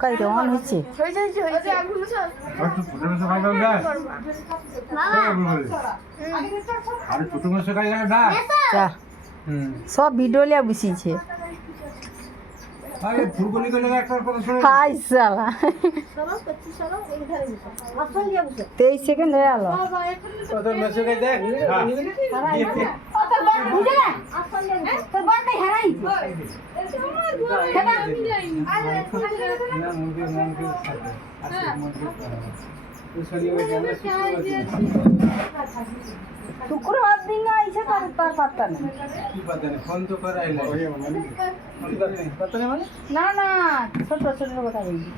কই তো অন হচ্ছে সব ভিডিও লিয়া বসিয়েছে হাই সালা 23 সেকেন্ড হয়ে গেল শুক্রবার দিন আইসে তার পাত্তা নেই না না ছোট ছোট কথা বলছি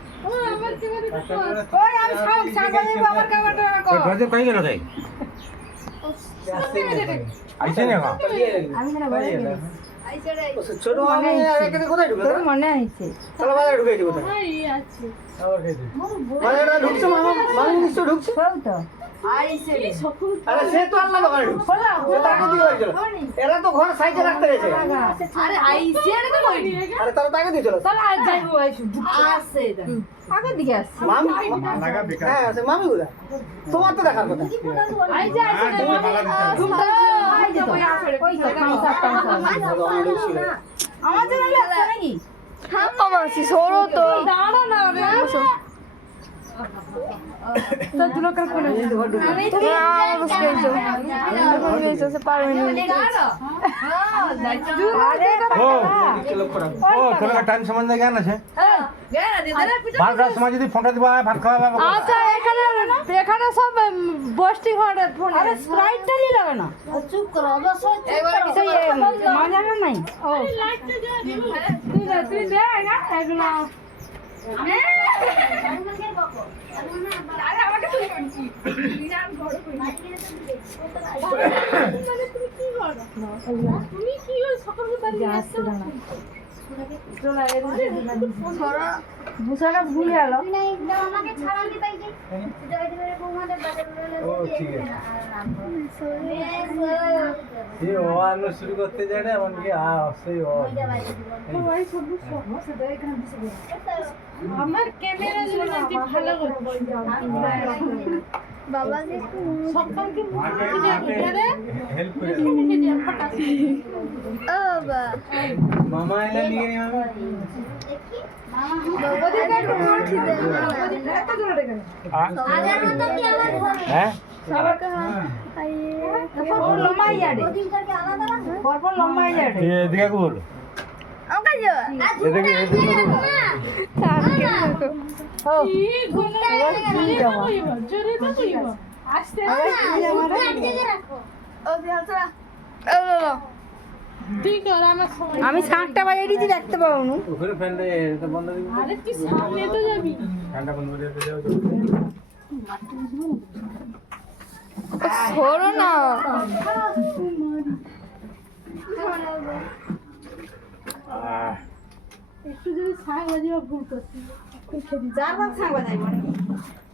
মনে হয়েছে এরা তো ঘর সাইডে রাখতে গেছে আগের দিকে আসছে মামি গুলা তোমার তো দেখার কথা আমার চ্যানেলে আছে নাকি মাসি সরো তো দাঁড়া না এখানে সব বস্তি ঘরে স্প্রাইটটা নিয়ে যাবে না চুপ করো মজা নাই তুই দে এগুলো ভূষাটা ভুলে গেল শুরু করতে যাবে এমনকি আমার ক্যামেরা ভালো বাবা সকালকে মামা এলে নিয়ে আমি 7টা বাজে দিদি দেখতে পাবো না ওখানে ফ্যানটা এটা বন্ধ দিবি আরে তুই সামনে তো যাবি ফ্যানটা বন্ধ করে দিতে যাও সরো না একটু যদি ছাই বাজিবা ভুল করছি যারবার ছাই বাজাই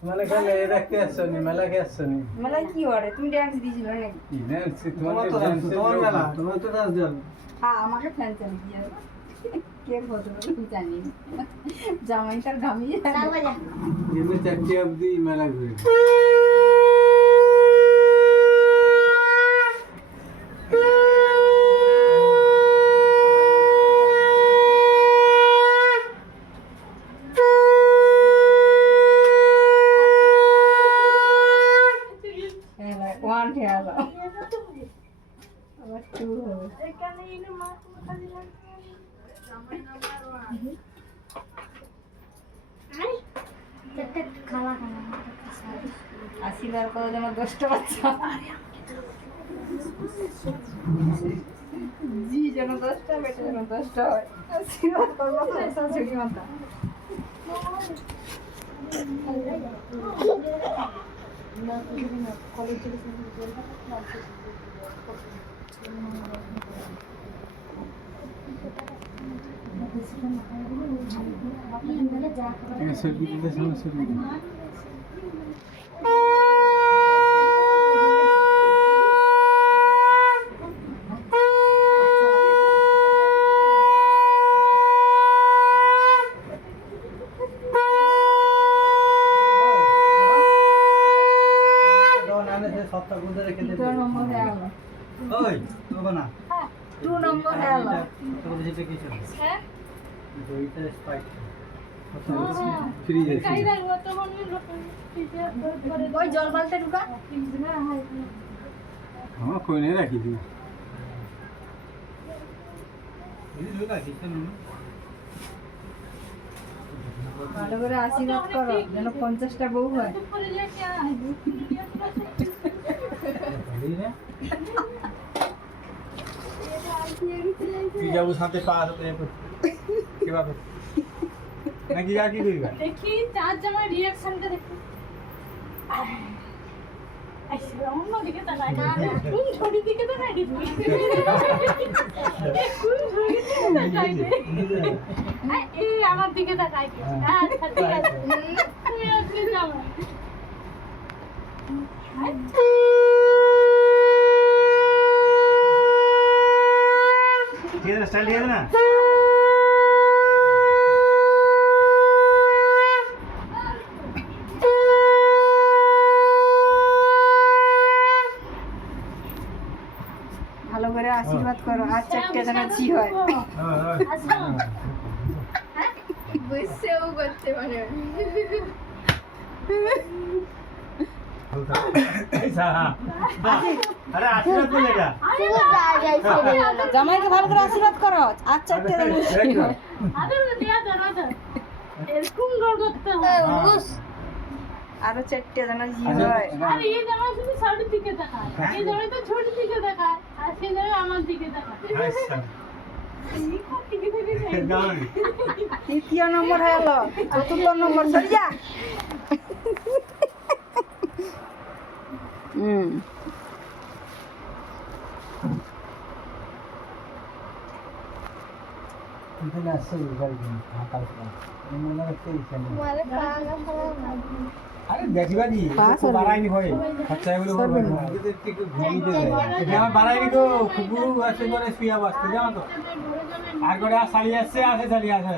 মানে কেন দেখতে আসছো নি মেলা কে আসছো নি মেলা কি করে তুমি ডান্স দিয়েছিল নাকি কি ডান্স তোমার মেলা তোমার তো ডান্স জানো হ্যাঁ আমাকে ফ্যান চান দিয়ে কে ভদ্র আমি জানি জামাইটার ঘামিয়ে এমনি চারটি অবধি মেলা ঘুরে আশীর্বাদ করো যেন 10টা বাচ্চা জি যেন 10টা বেটা যেন 10টা হয় আশীর্বাদ করবো শাশুড়ি মাতা সেলফি দিতে সমস্যা নেই নম্বর হয়ে গেল। হ্যাঁ ফ্রিজ আছে কাই রাখবো তখন ওই জল বালতে ঢুকা। হ্যাঁ কই নাই রাখি দিই ভালো করে আশীর্বাদ করো যেন 50টা বউ হয়। করে যা কে তুই যাবো সাথে পার হতে কিভাবে নাকি আর কি করিবা দেখি চার জামার রিঅ্যাকশনটা দেখি অন্য দিকে তাকায় না কোন ছোট দিকে তাকায় দিবি কোন ছোট দিকে তাকায় এই আমার দিকে তাকায় আচ্ছা ঠিক আছে তুমি আজকে যাও ঠিক আছে স্টাইল ঠিক আছে না ভালো করে আশীর্বাদ করো আর 4টে যেন ঝি হয়। আচ্ছা বুঝছেও করতে পারে আরে আশীর্বাদ করলে এটা জামাইকে ভালো করে আশীর্বাদ করো আর 4টে যেন ঝি হয়। আদর দিয়া দাদা এরকম গড় করতে হয় আরো 4টে যেন ঝি হয়। আর এই জামা শুধু সাইডের দিকে তাকায় এই জামা তো ছোট দিকে তাকায় আর সেই জামা আমার দিকে তাকায় আচ্ছা এই কোন দিকে থেকে যায় গান 3য় নম্বর হয়ে গেল। 4র্থ নম্বর সরি যা। এখানে আসছে গাড়ি কাল মনে রাখতে মানে কাগজ আরে দেখিবা দি বাড়াইনি হয় খরচা এগুলো হবে না একটু ঘুমিয়ে দেয় এটা আমার বাড়াইনি গো কুকুর আসছে করে শুয়া বসতে জানো তো আর করে শাড়ি আসছে শাড়ি আসে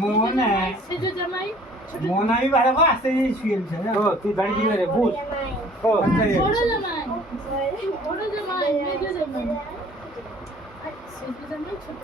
মনে সেজো জামাই মন আমি বাড়া কো আসতে শুয়ে দিছে ও তুই গাড়ি দিবে রে বুঝ ও আচ্ছা বড় জামাই মেজো জামাই সেজো জামাই ছোট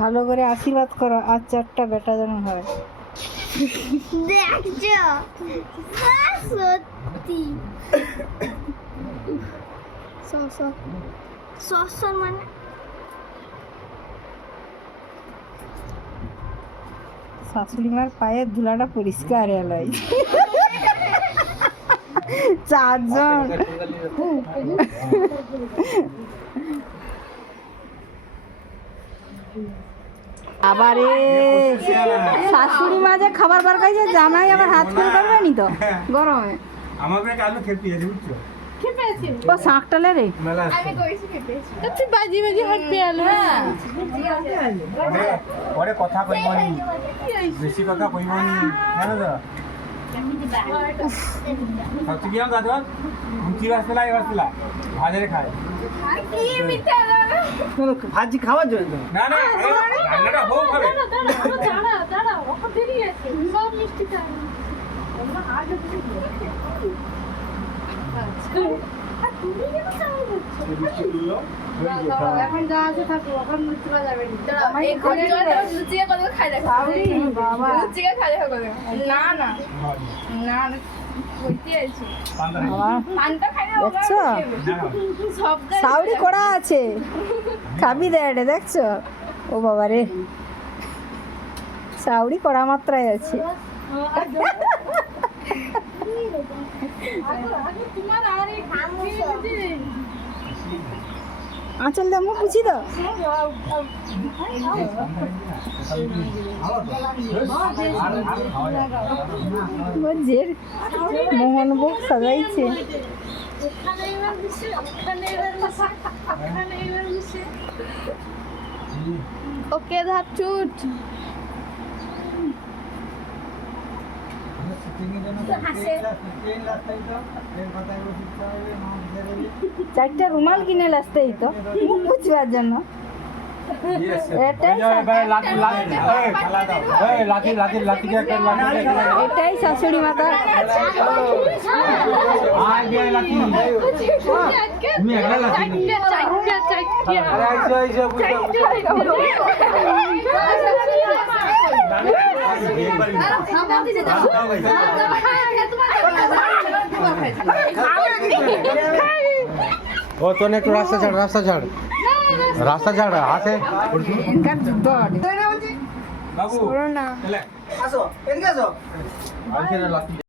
ভালো করে আশীর্বাদ করো আর 4টা বেটা যেন হয়। দেখছো সত্যি সস মানে শাশুড়ি মার পায়ের ধুলাটা পরিষ্কার এলাই 4জন আবারে শাশুড়ি মা যে খাবার বার খাইছে জামাই আবার হাত ফেল করবে নি তো গরমে। আমাকে কালু খেপি আছে বুঝছো কি পেয়েছিস ও শাঁকটালে রে মেলা আমি কইছি কি পেয়েছি তুই বাজি বাজি হাত পেয়ালো ওরে কথা কইবনি বেশি কথা কইবনি জানো তো সত্যি কি দাদা মুচি আসলা বাজারে খায় কি মিঠা ভাজি খাওয়ার জন্য তো। না না রান্নাটা হোক হবে দাঁড়া ওকে দেরি আছে সব মিষ্টি খাই এখন যা আছে থাকো এখন চলে যাবে এই ঘরে লুচিয়ে কত খাই দেখো বাবা লুচিয়ে খাই দেখো কত না না না না কইতে আইছি পানটা খাই না দেখছো সব সাউরি করা আছে খাবি দে এটা দেখছো ও বাবা রে সাউরি করা মাত্রায় আছে তোমার আর এই আঁচল দে মুখ বুঝি দাও জের মোহন ভোগ সাজাইছে ওখানে এবার বসে ওখানে এবার বসে ওখানে এবার বসে ওকে ধাচুট চারটা রুমাল কিনে লাসতেই তো মুখ মুছবার জন্য এটাই এটাই শাশুড়ি মাতা ও তো একটু রাস্তা ছাড় রাস্তা ছাড় রাস্তা ছাড় হাতে এনকার যুদ্ধ হবে। বাবু করো না চলে আসো এদিকে আসো আজকে